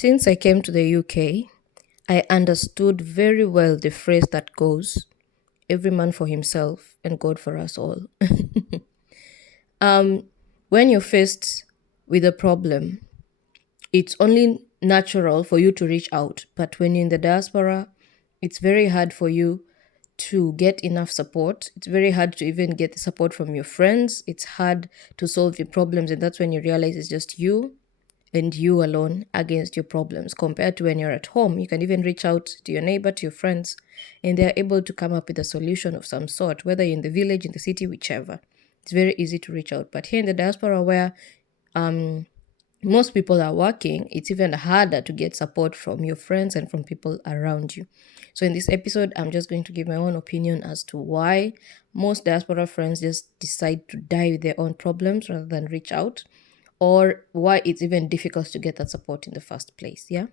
Since I came to the UK, I understood very well the phrase that goes, every man for himself and God for us all. um, when you're faced with a problem, it's only natural for you to reach out. But when you're in the diaspora, it's very hard for you to get enough support. It's very hard to even get the support from your friends. It's hard to solve your problems. And that's when you realize it's just you and you alone against your problems. Compared to when you're at home, you can even reach out to your neighbor, to your friends, and they're able to come up with a solution of some sort, whether you're in the village, in the city, whichever. It's very easy to reach out. But here in the diaspora, where most people are working, it's even harder to get support from your friends and from people around you. So in this episode, I'm just going to give my own opinion as to why most diaspora friends just decide to die with their own problems rather than reach out, or why it's even difficult to get that support in the first place. Yeah.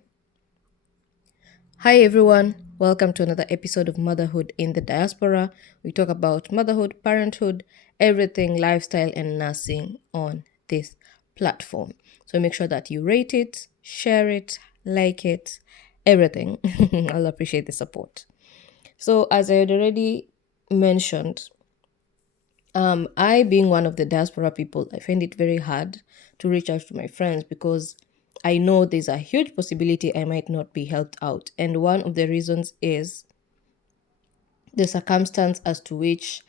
Hi everyone, welcome to another episode of Motherhood in the Diaspora. We talk about motherhood, parenthood, everything, lifestyle, and nursing on this platform. So make sure that you rate it, share it, like it, everything. I'll appreciate the support. So as I had already mentioned, I being one of the diaspora people, I find it very hard to reach out to my friends because I know there's a huge possibility I might not be helped out. And one of the reasons is the circumstance as to which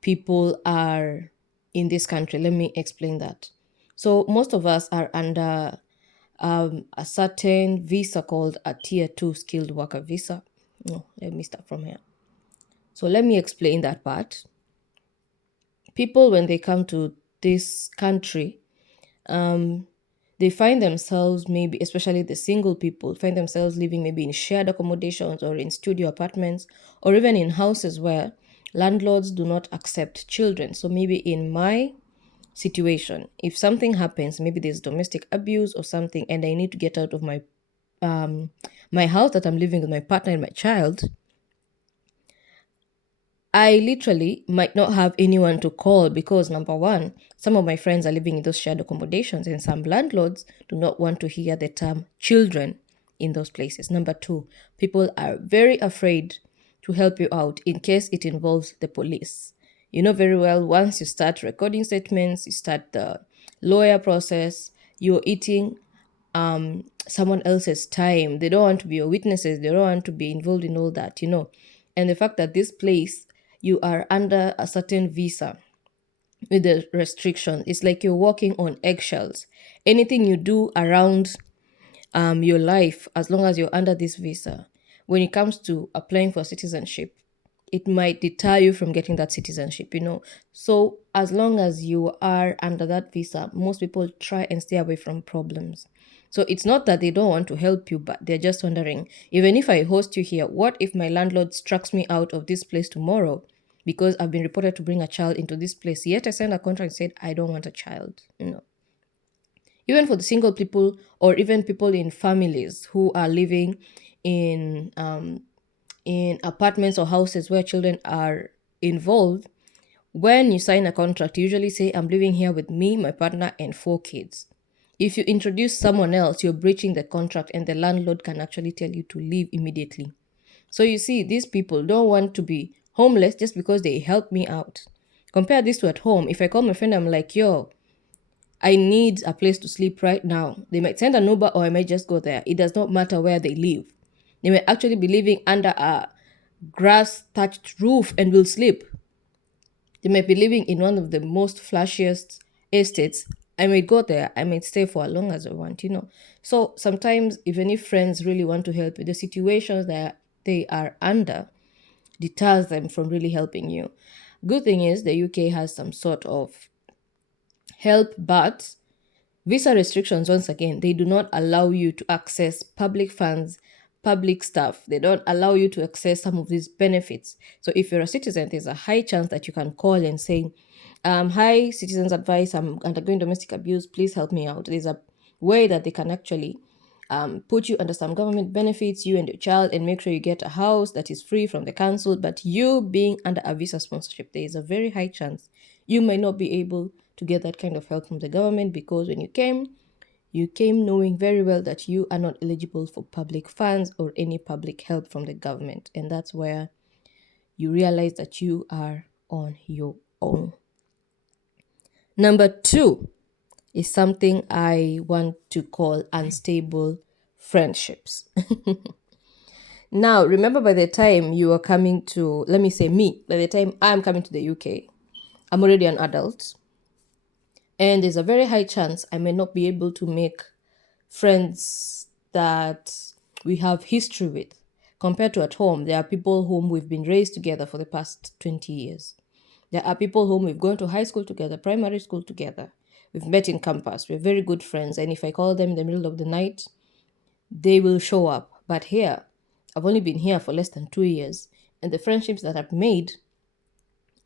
people are in this country. Let me explain that. So most of us are under a certain visa called a Tier 2 skilled worker visa. No, let me start from here. So let me explain that part. People, when they come to this country, they find themselves, maybe especially the single people, find themselves living maybe in shared accommodations or in studio apartments or even in houses where landlords do not accept children. So maybe in my situation, if something happens, maybe there's domestic abuse or something, and I need to get out of my house that I'm living with my partner and my child, I literally might not have anyone to call because, number one, some of my friends are living in those shared accommodations, and some landlords do not want to hear the term children in those places. Number two, people are very afraid to help you out in case it involves the police. You know very well, once you start recording statements, you start the lawyer process, you're eating someone else's time. They don't want to be your witnesses. They don't want to be involved in all that, you know. And the fact that this place, you are under a certain visa with the restriction, it's like you're walking on eggshells. Anything you do around your life, as long as you're under this visa, when it comes to applying for citizenship, it might deter you from getting that citizenship, you know. So as long as you are under that visa, most people try and stay away from problems. So it's not that they don't want to help you, but they're just wondering, even if I host you here, what if my landlord strucks me out of this place tomorrow because I've been reported to bring a child into this place, yet I signed a contract and said I don't want a child, you know. Even for the single people or even people in families who are living in apartments or houses where children are involved, when you sign a contract, you usually say, I'm living here with me, my partner, and 4 kids. If you introduce someone else, you're breaching the contract, and the landlord can actually tell you to leave immediately. So you see, these people don't want to be homeless just because they help me out. Compare this to at home. If I call my friend, I'm like, yo, I need a place to sleep right now. They might send an Uber or I might just go there. It does not matter where they live. They may actually be living under a grass-thatched roof and will sleep. They might be living in one of the most flashiest estates. I might go there. I might stay for as long as I want, you know. So sometimes, even if friends really want to help you, the situations that they are under deters them from really helping you. Good thing is the UK has some sort of help, but visa restrictions, once again, they do not allow you to access public funds, public stuff. They don't allow you to access some of these benefits. So if you're a citizen, there's a high chance that you can call and say, hi, citizens advice, I'm undergoing domestic abuse, please help me out. There's a way that they can actually put you under some government benefits, you and your child, and make sure you get a house that is free from the council. But you being under a visa sponsorship, there is a very high chance you might not be able to get that kind of help from the government, because when you came, You came knowing very well that you are not eligible for public funds or any public help from the government. And that's where you realize that you are on your own. Number two is something I want to call unstable friendships. Now, remember, by the time you are coming to, let me say me, by the time I'm coming to the UK, I'm already an adult. And there's a very high chance I may not be able to make friends that we have history with. Compared to at home, there are people whom we've been raised together for the past 20 years. There are people whom we've gone to high school together, primary school together. We've met in campus. We're very good friends. And if I call them in the middle of the night, they will show up. But here, I've only been here for less than 2 years. And the friendships that I've made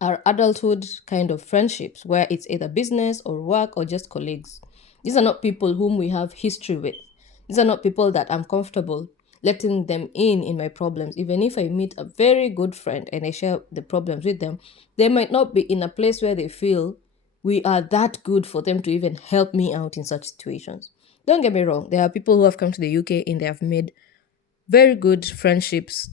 are adulthood kind of friendships where it's either business or work or just colleagues. These are not people whom we have history with. These are not people that I'm comfortable letting them in my problems. Even if I meet a very good friend and I share the problems with them, they might not be in a place where they feel we are that good for them to even help me out in such situations. Don't get me wrong, there are people who have come to the UK and they have made very good friendships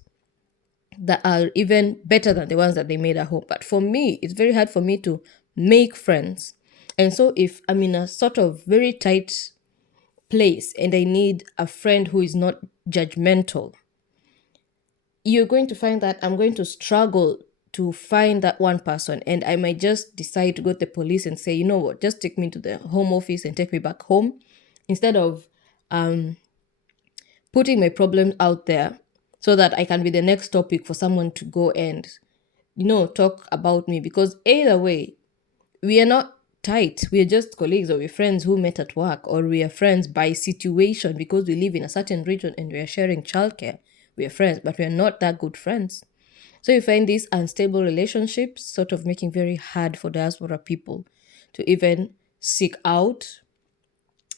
that are even better than the ones that they made at home. But for me, it's very hard for me to make friends. And so if I'm in a sort of very tight place and I need a friend who is not judgmental, you're going to find that I'm going to struggle to find that one person. And I might just decide to go to the police and say, you know what, just take me to the home office and take me back home instead of putting my problems out there so that I can be the next topic for someone to go and, talk about me. Because either way, we are not tight. We are just colleagues or we're friends who met at work, or we are friends by situation because we live in a certain region and we are sharing childcare. We are friends, but we are not that good friends. So you find these unstable relationships sort of making very hard for diaspora people to even seek out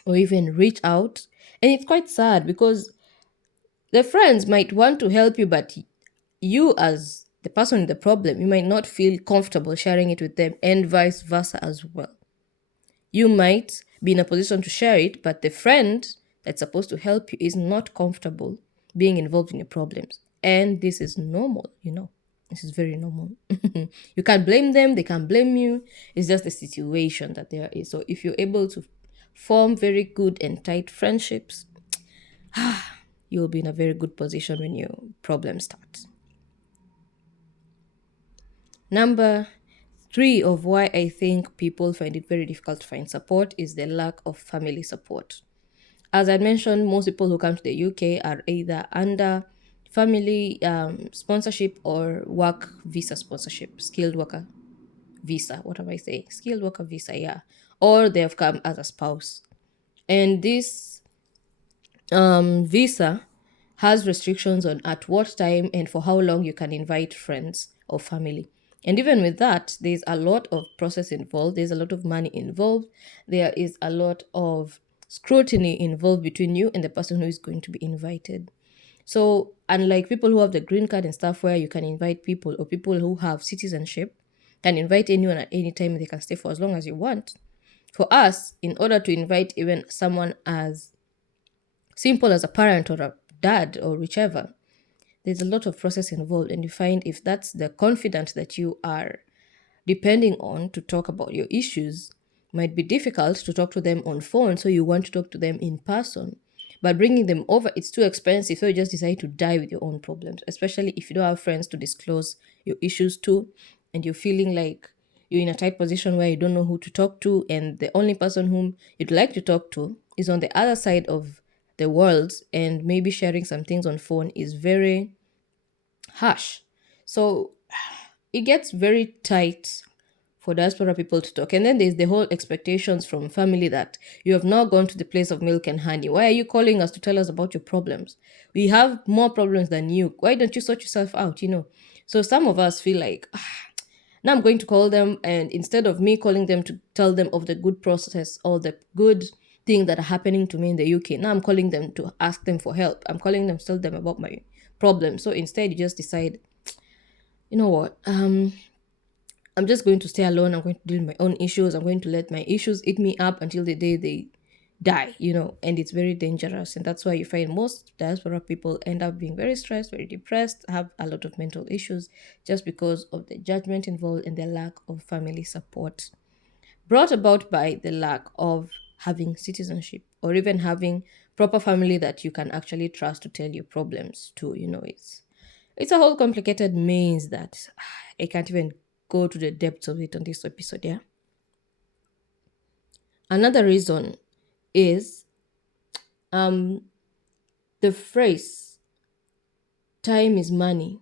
or even reach out. And it's quite sad because the friends might want to help you, but you, as the person in the problem, you might not feel comfortable sharing it with them, and vice versa as well. You might be in a position to share it, but the friend that's supposed to help you is not comfortable being involved in your problems. And this is normal. This is very normal. You can't blame them, they can't blame you. It's just the situation that there is. So if you're able to form very good and tight friendships, you'll be in a very good position when your problem starts. Number three of why I think people find it very difficult to find support is the lack of family support. As I mentioned, most people who come to the UK are either under family sponsorship or work visa sponsorship, skilled worker visa. What am I saying? Skilled worker visa, yeah. Or they have come as a spouse. And this visa has restrictions on at what time and for how long you can invite friends or family. And even with that, there's a lot of process involved. There's a lot of money involved. There is a lot of scrutiny involved between you and the person who is going to be invited. So, unlike people who have the green card and stuff where you can invite people, or people who have citizenship can invite anyone at any time, they can stay for as long as you want. For us, in order to invite even someone as simple as a parent or a dad or whichever, there's a lot of process involved. And you find if that's the confidant that you are depending on to talk about your issues, might be difficult to talk to them on phone. So you want to talk to them in person. But bringing them over, it's too expensive. So you just decide to die with your own problems, especially if you don't have friends to disclose your issues to, and you're feeling like you're in a tight position where you don't know who to talk to, and the only person whom you'd like to talk to is on the other side of the world, and maybe sharing some things on phone is very harsh. So it gets very tight for diaspora people to talk. And then there's the whole expectations from family that you have now gone to the place of milk and honey. Why are you calling us to tell us about your problems? We have more problems than you. Why don't you sort yourself out? So some of us feel like, now I'm going to call them, and instead of me calling them to tell them of the good process or the good thing that are happening to me in the UK, now I'm calling them to ask them for help. I'm calling them to tell them about my problem. So instead, you just decide, you know what? I'm just going to stay alone. I'm going to deal with my own issues. I'm going to let my issues eat me up until the day they die, and it's very dangerous. And that's why you find most diaspora people end up being very stressed, very depressed, have a lot of mental issues just because of the judgment involved and the lack of family support, brought about by the lack of having citizenship or even having proper family that you can actually trust to tell your problems to. It's a whole complicated maze that I can't even go to the depths of it on this episode. Yeah. Another reason is um the phrase time is money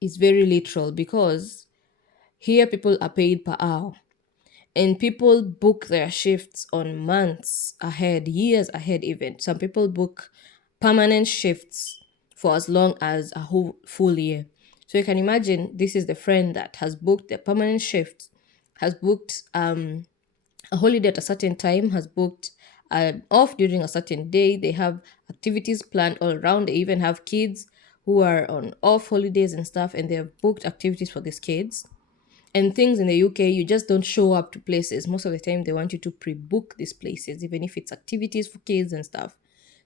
is very literal, because here people are paid per hour, and people book their shifts on months ahead, years ahead even. Some people book permanent shifts for as long as a whole full year. So you can imagine, this is the friend that has booked the permanent shift, has booked a holiday at a certain time, has booked off during a certain day. They have activities planned all around. They even have kids who are on off holidays and stuff, and they have booked activities for these kids. And things in the UK, you just don't show up to places. Most of the time, they want you to pre book these places, even if it's activities for kids and stuff.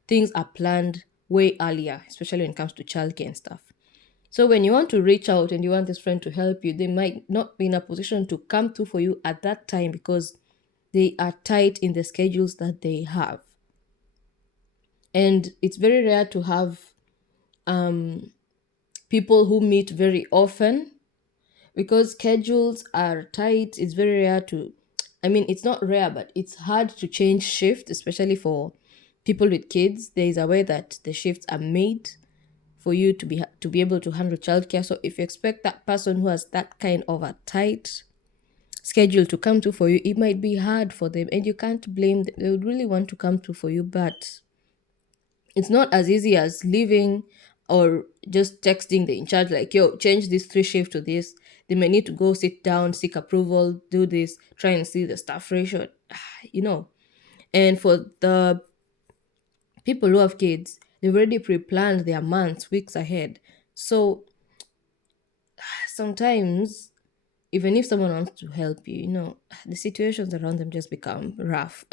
Things are planned way earlier, especially when it comes to childcare and stuff. So when you want to reach out and you want this friend to help you, they might not be in a position to come through for you at that time because they are tight in the schedules that they have. And it's very rare to have people who meet very often, because schedules are tight. It's very rare to, I mean, it's not rare, but it's hard to change shift, especially for people with kids. There is a way that the shifts are made for you to be able to handle childcare. So if you expect that person who has that kind of a tight schedule to come through for you, it might be hard for them, and you can't blame them. They would really want to come through for you, but it's not as easy as leaving or just texting the in charge like, yo, change this 3 shift to this. They may need to go sit down, seek approval, do this, try and see the staff ratio, you know. And for the people who have kids, they've already pre-planned their months, weeks ahead. So sometimes, even if someone wants to help you, the situations around them just become rough.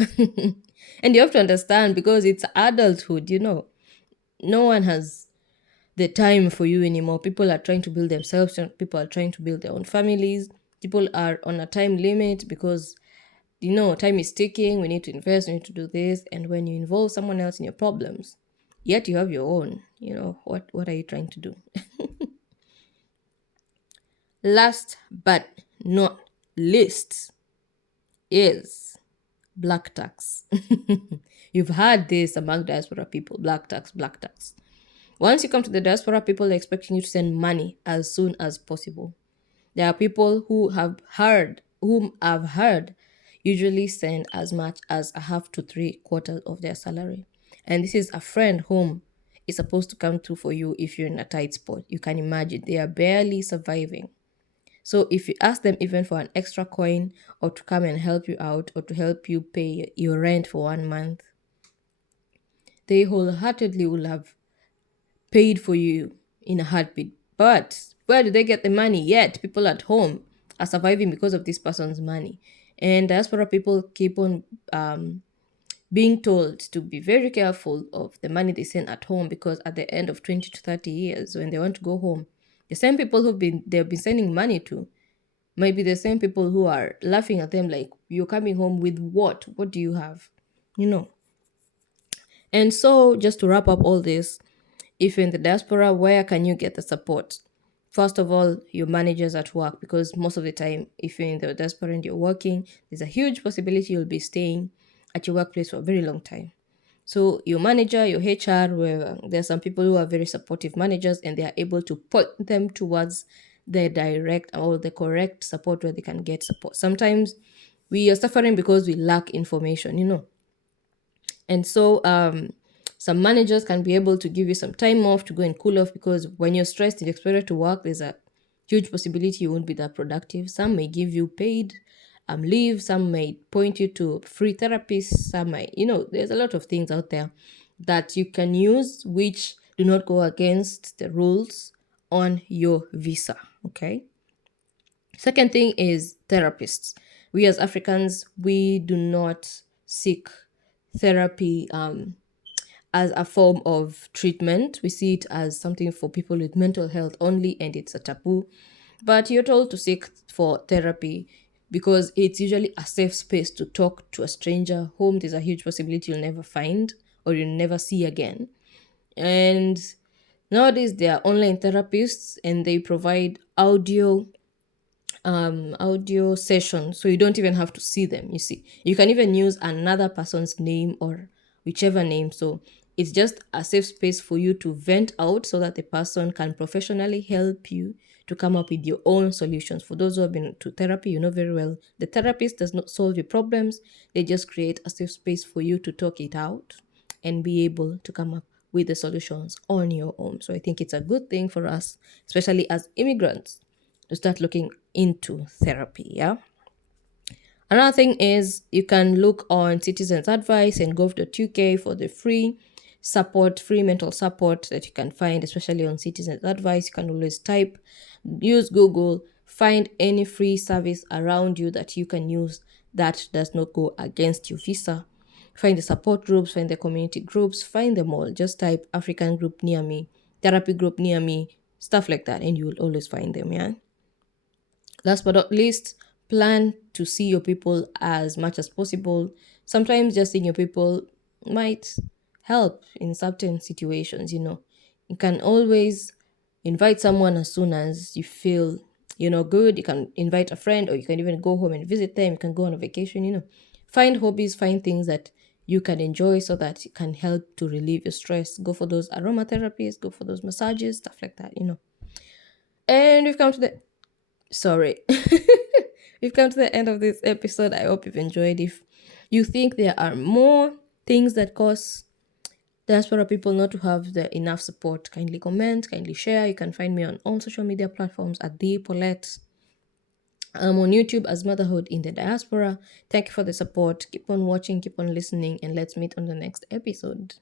And you have to understand, because it's adulthood, no one has the time for you anymore. People are trying to build themselves, and people are trying to build their own families. People are on a time limit because, time is ticking. We need to invest, we need to do this. And when you involve someone else in your problems, yet you have your own, what are you trying to do? Last but not least is black tax. You've heard this among diaspora people: black tax, black tax. Once you come to the diaspora, people are expecting you to send money as soon as possible. There are people whom I've heard usually send as much as a half to 3/4 of their salary. And this is a friend whom is supposed to come through for you if you're in a tight spot. You can imagine they are barely surviving. So if you ask them even for an extra coin, or to come and help you out, or to help you pay your rent for 1 month, they wholeheartedly will have paid for you in a heartbeat. But where do they get the money? Yet people at home are surviving because of this person's money. And diaspora people keep on being told to be very careful of the money they send at home, because at the end of 20 to 30 years, when they want to go home, the same people they've been sending money to might be the same people who are laughing at them like, you're coming home with what? What do you have? And so, just to wrap up all this, if you're in the diaspora, where can you get the support? First of all, your managers at work, because most of the time, if you're in the diaspora and you're working, there's a huge possibility you'll be staying at your workplace for a very long time. So your manager, your HR, where there's some people who are very supportive managers, and they are able to point them towards the direct or the correct support where they can get support. Sometimes we are suffering because we lack information. And so some managers can be able to give you some time off to go and cool off, because when you're stressed and expected to work, there's a huge possibility you won't be that productive. Some may give you paid leave. Some may point you to free therapists. Some might, there's a lot of things out there that you can use which do not go against the rules on your visa. Okay. Second thing is therapists. We as Africans, we do not seek therapy as a form of treatment. We see it as something for people with mental health only, and it's a taboo. But you're told to seek for therapy because it's usually a safe space to talk to a stranger whom there's a huge possibility you'll never find or you'll never see again. And nowadays, there are online therapists and they provide audio session, so you don't even have to see them. You see, you can even use another person's name or whichever name. So it's just a safe space for you to vent out so that the person can professionally help you to come up with your own solutions. For those who have been to therapy, you know very well the therapist does not solve your problems. They just create a safe space for you to talk it out and be able to come up with the solutions on your own. So I think it's a good thing for us, especially as immigrants, to start looking into therapy. Yeah. Another thing is you can look on Citizens Advice and gov.uk for the free mental support that you can find, especially on Citizens Advice. You can always use Google, find any free service around you that you can use that does not go against your visa. Find the support groups, find the community groups, find them all. Just type African group near me, therapy group near me, stuff like that, and you will always find them. Yeah. Last but not least, plan to see your people as much as possible. Sometimes just seeing your people might help in certain situations. You can always invite someone as soon as you feel, good. You can invite a friend, or you can even go home and visit them. You can go on a vacation. Find hobbies, find things that you can enjoy so that it can help to relieve your stress. Go for those aromatherapies, go for those massages, stuff like that. And we've come to the sorry. We've come to the end of this episode. I hope you've enjoyed. If you think there are more things that cause diaspora people not to have the enough support, kindly comment, kindly share. You can find me on all social media platforms at The Paulette. I'm on YouTube as Motherhood in the Diaspora. Thank you for the support. Keep on watching, keep on listening, and let's meet on the next episode.